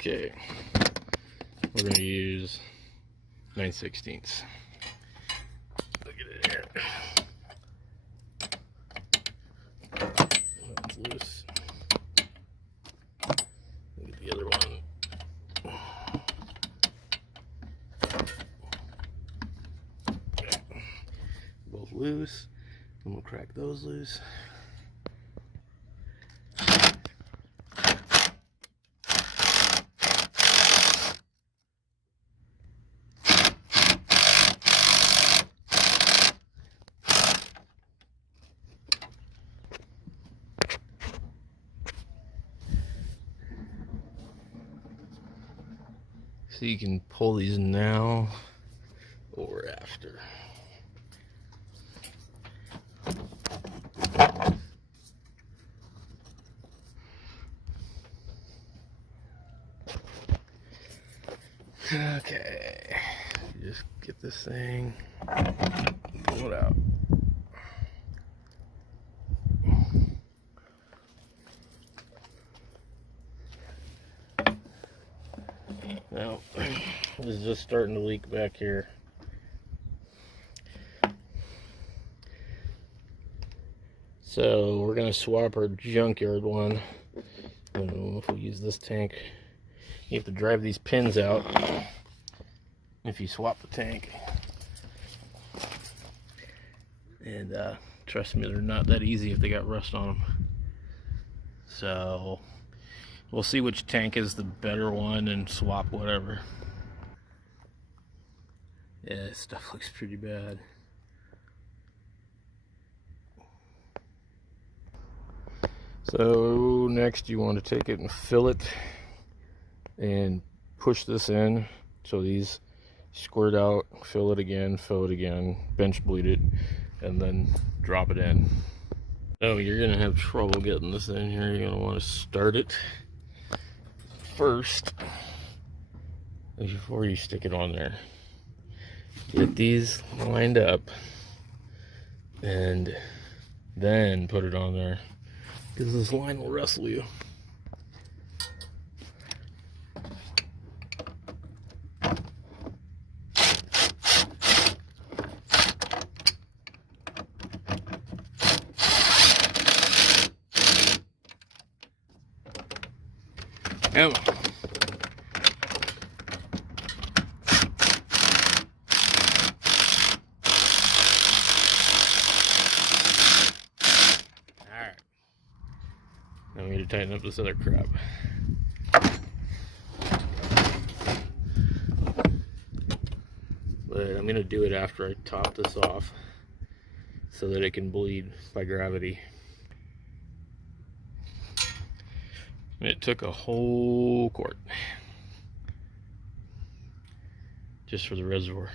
Okay, we're going to use 9/16. Look at it here. That's loose. Look at the other one. Both loose. And we'll crack those loose. So you can pull these now or after. Okay, just get this thing, pull it out. Now, this is just starting to leak back here. So we're gonna swap our junkyard one. I don't know if we use this tank. You have to drive these pins out if you swap the tank. And trust me, they're not that easy if they got rust on them. So we'll see which tank is the better one and swap whatever. Yeah, this stuff looks pretty bad. So next you want to take it and fill it and push this in so these squirt out, fill it again, bench bleed it, and then drop it in. Oh, you're gonna have trouble getting this in here. You're gonna want to start it first before you stick it on there. Get these lined up and then put it on there, because this line will wrestle you. Come on. Alright. Now we need to tighten up this other crap. But I'm going to do it after I top this off so that it can bleed by gravity. And it took a whole quart just for the reservoir.